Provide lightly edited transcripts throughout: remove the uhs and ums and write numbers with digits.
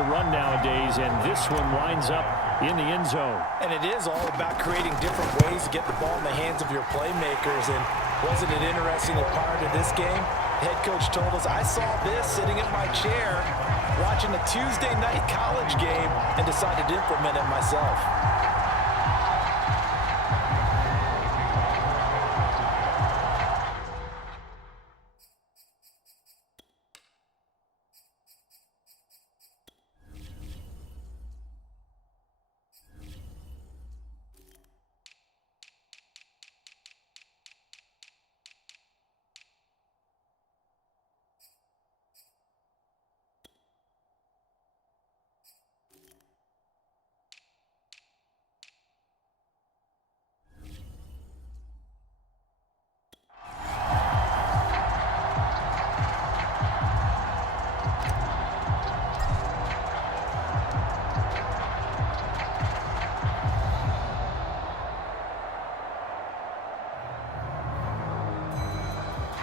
to run nowadays, and this one winds up in the end zone. And it is all about creating different ways to get the ball in the hands of your playmakers. And wasn't it interesting that prior to this game, the head coach told us, I saw this sitting in my chair watching a Tuesday night college game and decided to implement it myself.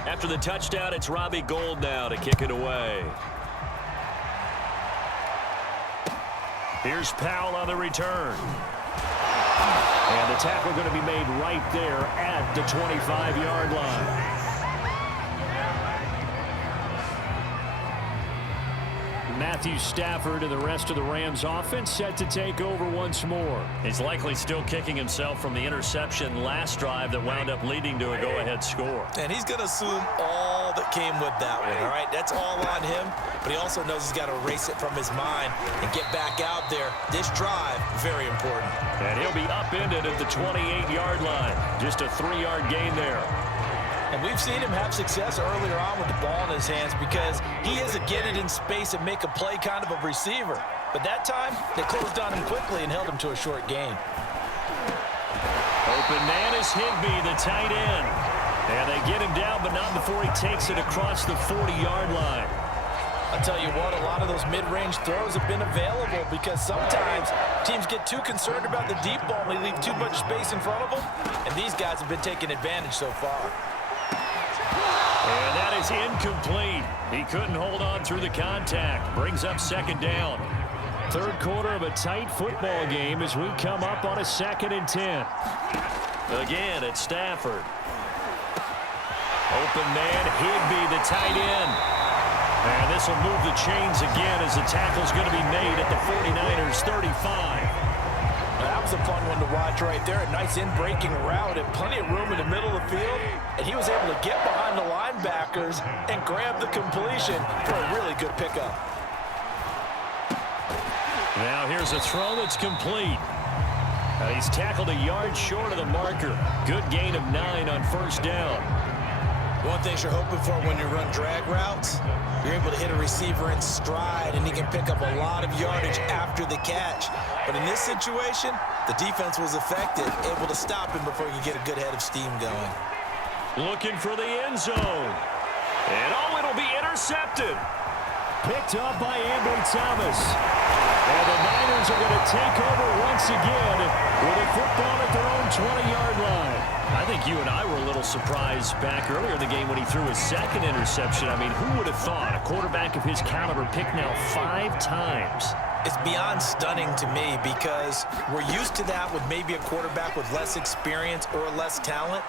After the touchdown, it's Robbie Gould now to kick it away. Here's Powell on the return. And the tackle going to be made right there at the 25-yard line. Matthew Stafford and the rest of the Rams offense set to take over once more. He's likely still kicking himself from the interception last drive that wound up leading to a go-ahead score. And he's going to assume all that came with that one, all right? That's all on him, but he also knows he's got to erase it from his mind and get back out there. This drive, very important. And he'll be upended at the 28-yard line. Just a 3-yard gain there. And we've seen him have success earlier on with the ball in his hands because he is a get it in space and make a play kind of a receiver. But that time, they closed on him quickly and held him to a short gain. Open man is Higbee, the tight end. And they get him down, but not before he takes it across the 40-yard line. I'll tell you what, a lot of those mid-range throws have been available because sometimes teams get too concerned about the deep ball and they leave too much space in front of them. And these guys have been taking advantage so far. And that is incomplete. He couldn't hold on through the contact. Brings up second down. Third quarter of a tight football game as we come up on a 2nd and 10. Again, it's Stafford. Open man, Higbee, the tight end. And this will move the chains again as the tackle's going to be made at the 49ers 35. That was a fun one to watch right there. A nice in-breaking route and plenty of room in the middle of the field. And he was able to get behind the linebackers and grab the completion for a really good pickup. Now here's a throw that's complete. He's tackled a yard short of the marker. Good gain of 9 on first down. One thing you're hoping for when you run drag routes, you're able to hit a receiver in stride and he can pick up a lot of yardage after the catch. But in this situation, the defense was effective, able to stop him before he could get a good head of steam going. Looking for the end zone. And oh, it'll be intercepted. Picked up by Ambry Thomas. And the Niners are going to take over once again with a football at their own 20-yard line. I think you and I were a little surprised back earlier in the game when he threw his second interception. I mean, who would have thought a quarterback of his caliber picked now 5 times? It's beyond stunning to me because we're used to that with maybe a quarterback with less experience or less talent.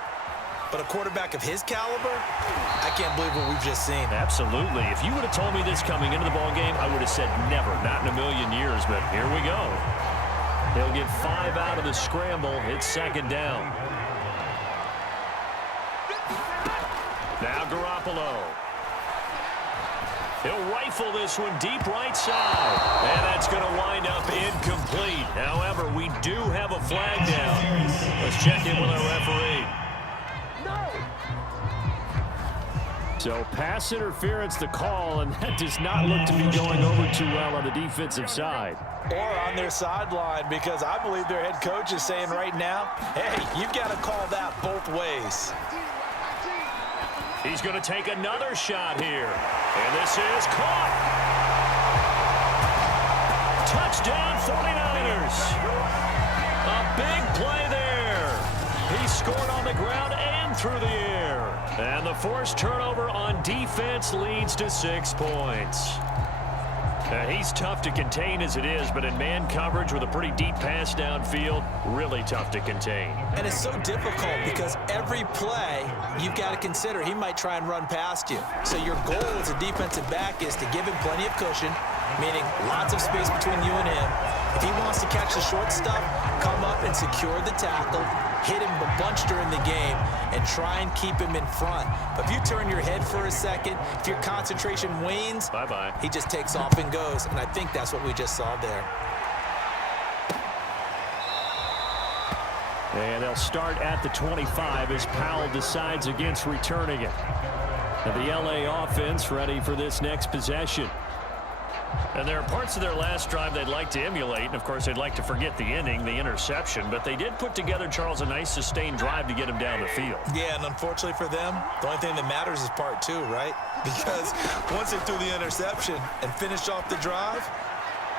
But a quarterback of his caliber, I can't believe what we've just seen. Absolutely. If you would have told me this coming into the ballgame, I would have said never, not in a million years. But here we go. He'll get 5 out of the scramble. It's second down. Now Garoppolo. He'll rifle this one deep right side. And that's going to wind up incomplete. However, we do have a flag down. Let's check in with our referee. So pass interference the call, and that does not look to be going over too well on the defensive side. Or on their sideline, because I believe their head coach is saying right now, hey, you've got to call that both ways. He's going to take another shot here. And this is caught. Touchdown 49ers. A big play there. He scored on the ground and through the air. And the forced turnover on defense leads to 6 points. He's tough to contain as it is, but in man coverage with a pretty deep pass downfield, really tough to contain. And it's so difficult because every play you've got to consider he might try and run past you. So your goal as a defensive back is to give him plenty of cushion, meaning lots of space between you and him. If he wants to catch the short stuff, come up and secure the tackle, hit him a bunch during the game, and try and keep him in front. But if you turn your head for a second, if your concentration wanes, bye-bye. He just takes off and goes, and I think that's what we just saw there. And they'll start at the 25 as Powell decides against returning it. And the LA offense ready for this next possession. And there are parts of their last drive they'd like to emulate. And, of course, they'd like to forget the inning, the interception. But they did put together, Charles, a nice sustained drive to get him down the field. Yeah, and unfortunately for them, the only thing that matters is part two, right? Because once they threw the interception and finished off the drive,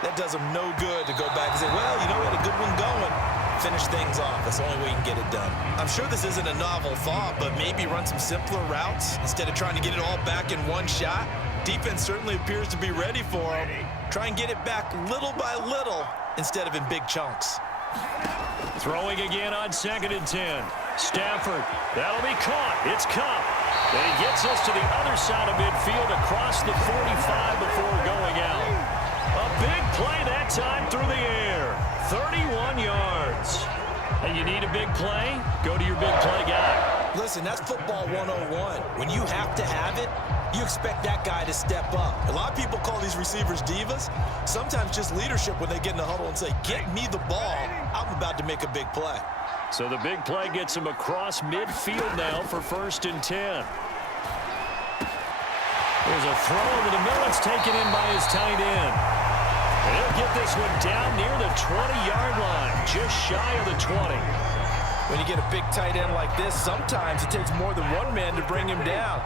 that does them no good to go back and say, well, you know, we had a good one going. Finish things off. That's the only way you can get it done. I'm sure this isn't a novel thought, but maybe run some simpler routes instead of trying to get it all back in one shot. Defense certainly appears to be ready for him. Try and get it back little by little instead of in big chunks. Throwing again on 2nd and 10. Stafford, that'll be caught. It's Cup. And he gets us to the other side of midfield across the 45 before going out. A big play that time through the air. 31 yards. And you need a big play? Go to your big play guy. Listen, that's football 101. When you have to have it, you expect that guy to step up. A lot of people call these receivers divas. Sometimes just leadership when they get in the huddle and say, get me the ball. I'm about to make a big play. So the big play gets him across midfield now for 1st and 10. There's a throw over the middle. It's taken in by his tight end. And he'll get this one down near the 20-yard line, just shy of the 20. When you get a big tight end like this, sometimes it takes more than one man to bring him down.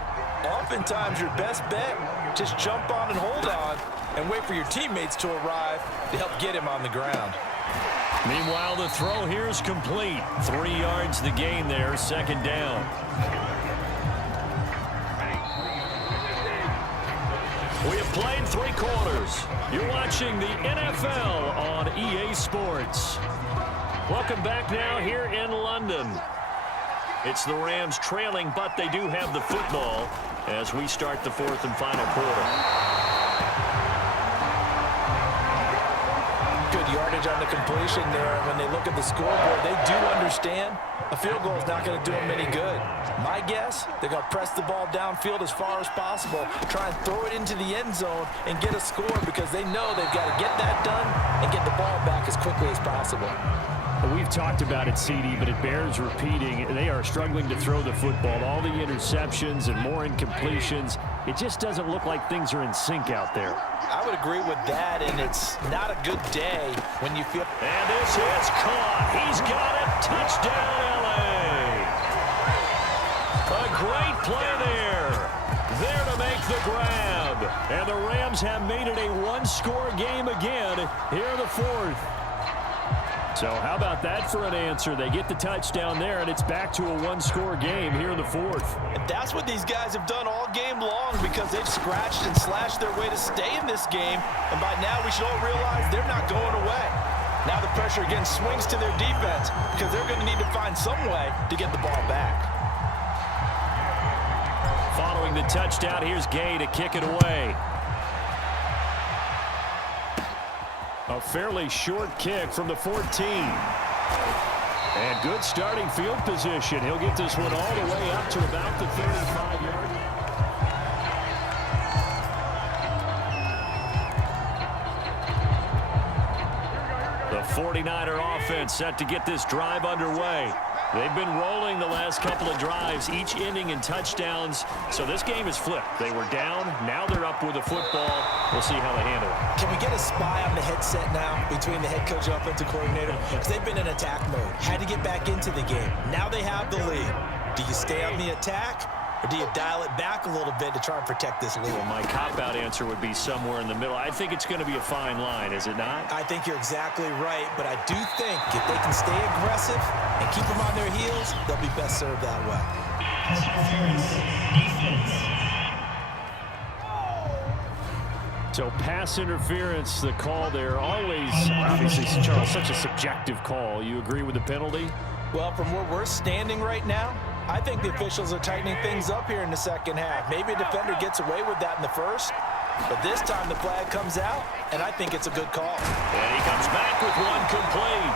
Oftentimes, your best bet, just jump on and hold on and wait for your teammates to arrive to help get him on the ground. Meanwhile, the throw here is complete. 3 yards the gain there, 2nd down. We have played 3 quarters. You're watching the NFL on EA Sports. Welcome back now here in London. It's the Rams trailing, but they do have the football as we start the 4th and final quarter. Good yardage on the completion there. When they look at the scoreboard, they do understand a field goal is not going to do them any good. My guess, they're going to press the ball downfield as far as possible, try and throw it into the end zone and get a score because they know they've got to get that done and get the ball back as quickly as possible. We've talked about it, CD, but it bears repeating. They are struggling to throw the football. All the interceptions and more incompletions. It just doesn't look like things are in sync out there. I would agree with that, and it's not a good day when you feel... And this is caught. He's got it. Touchdown, L.A. A great play there. There to make the grab. And the Rams have made it a one-score game again here in the 4th. So how about that for an answer? They get the touchdown there, and it's back to a one-score game here in the 4th. And that's what these guys have done all game long because they've scratched and slashed their way to stay in this game. And by now, we should all realize they're not going away. Now the pressure again swings to their defense because they're going to need to find some way to get the ball back. Following the touchdown, here's Gay to kick it away. A fairly short kick from the 14. And good starting field position. He'll get this one all the way up to about the 35-yard line. The 49er offense set to get this drive underway. They've been rolling the last couple of drives, each ending in touchdowns. So this game is flipped. They were down. Now they're up with the football. We'll see how they handle it. Can we get a spy on the headset now between the head coach and offensive coordinator? Because they've been in attack mode. Had to get back into the game. Now they have the lead. Do you stay on the attack? Or do you dial it back a little bit to try and protect this lead? Well, my cop-out answer would be somewhere in the middle. I think it's going to be a fine line, is it not? I think you're exactly right, but I do think if they can stay aggressive and keep them on their heels, they'll be best served that way. So pass interference, the call there. Always, obviously, Charles, such a subjective call. You agree with the penalty? Well, from where we're standing right now, I think the officials are tightening things up here in the second half. Maybe a defender gets away with that in the first, but this time the flag comes out, and I think it's a good call. And he comes back with one complete.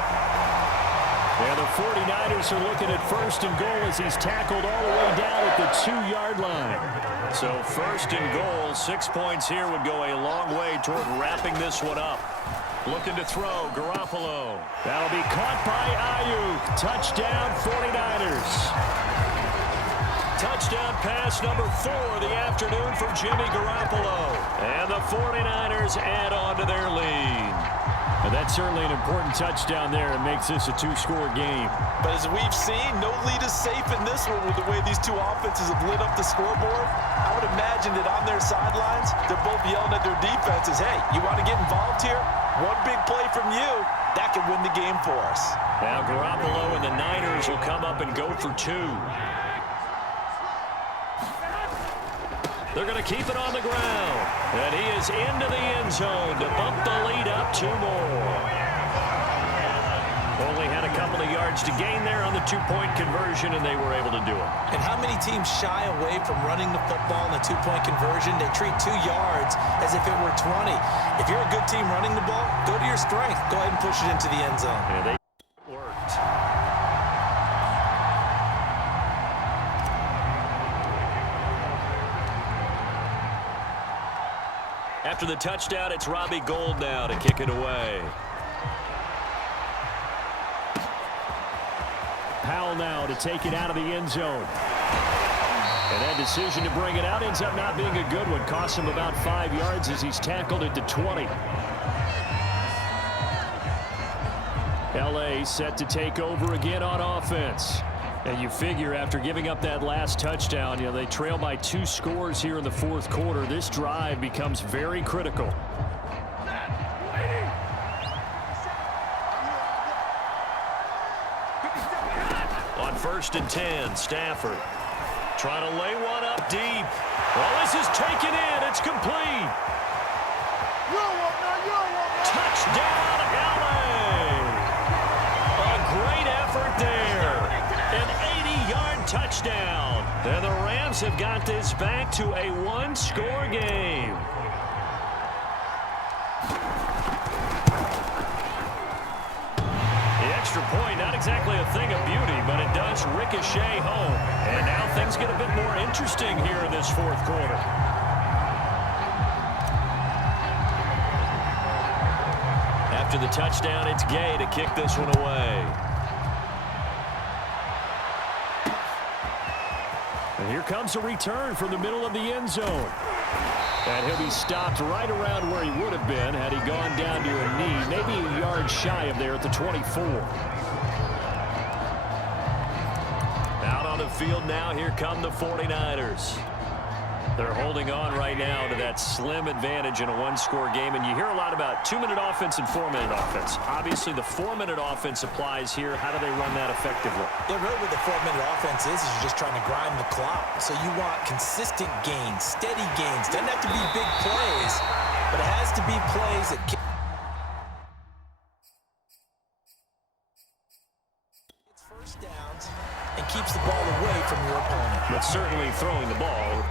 And the 49ers are looking at first and goal as he's tackled all the way down at the 2-yard line. So first and goal, 6 points here would go a long way toward wrapping this one up. Looking to throw, Garoppolo. That'll be caught by Ayuk. Touchdown, 49ers. Touchdown pass number 4 of the afternoon for Jimmy Garoppolo. And the 49ers add on to their lead. And that's certainly an important touchdown there. It makes this a 2-score game. But as we've seen, no lead is safe in this one with the way these two offenses have lit up the scoreboard. I would imagine that on their sidelines, they're both yelling at their defenses, hey, you want to get involved here? One big play from you, that could win the game for us. Now Garoppolo and the Niners will come up and go for 2. They're going to keep it on the ground. And he is into the end zone to bump the lead up 2 more. Only had a couple of yards to gain there on the 2-point conversion, and they were able to do it. And how many teams shy away from running the football in the 2-point conversion? They treat 2 yards as if it were 20. If you're a good team running the ball, go to your strength. Go ahead and push it into the end zone. Yeah, they worked. After the touchdown, it's Robbie Gould now to kick it away. Powell now to take it out of the end zone. And that decision to bring it out ends up not being a good one. Costs him about 5 yards as he's tackled at the 20. LA set to take over again on offense. And you figure after giving up that last touchdown, they trail by 2 scores here in the 4th quarter. This drive becomes very critical. On 1st and 10, Stafford trying to lay one up deep. Well, this is taken in. It's complete. Touchdown, LA. A great effort there. An 80-yard touchdown. And the Rams have got this back to a 1-score game. The extra point, not exactly a thing of beauty, but it does ricochet home. And now things get a bit more interesting here in this 4th quarter. After the touchdown, it's Gay to kick this one away. And here comes a return from the middle of the end zone. And he'll be stopped right around where he would have been had he gone down to a knee, maybe a yard shy of there at the 24. Out on the field now, here come the 49ers. They're holding on right now to that slim advantage in a 1-score game. And you hear a lot about 2-minute offense and 4-minute offense. Obviously, the 4-minute offense applies here. How do they run that effectively? Yeah, really what the 4-minute offense is you're just trying to grind the clock. So you want consistent gains, steady gains. Doesn't have to be big plays, but it has to be plays that gets first downs and keeps the ball away from your opponent. But certainly throwing the ball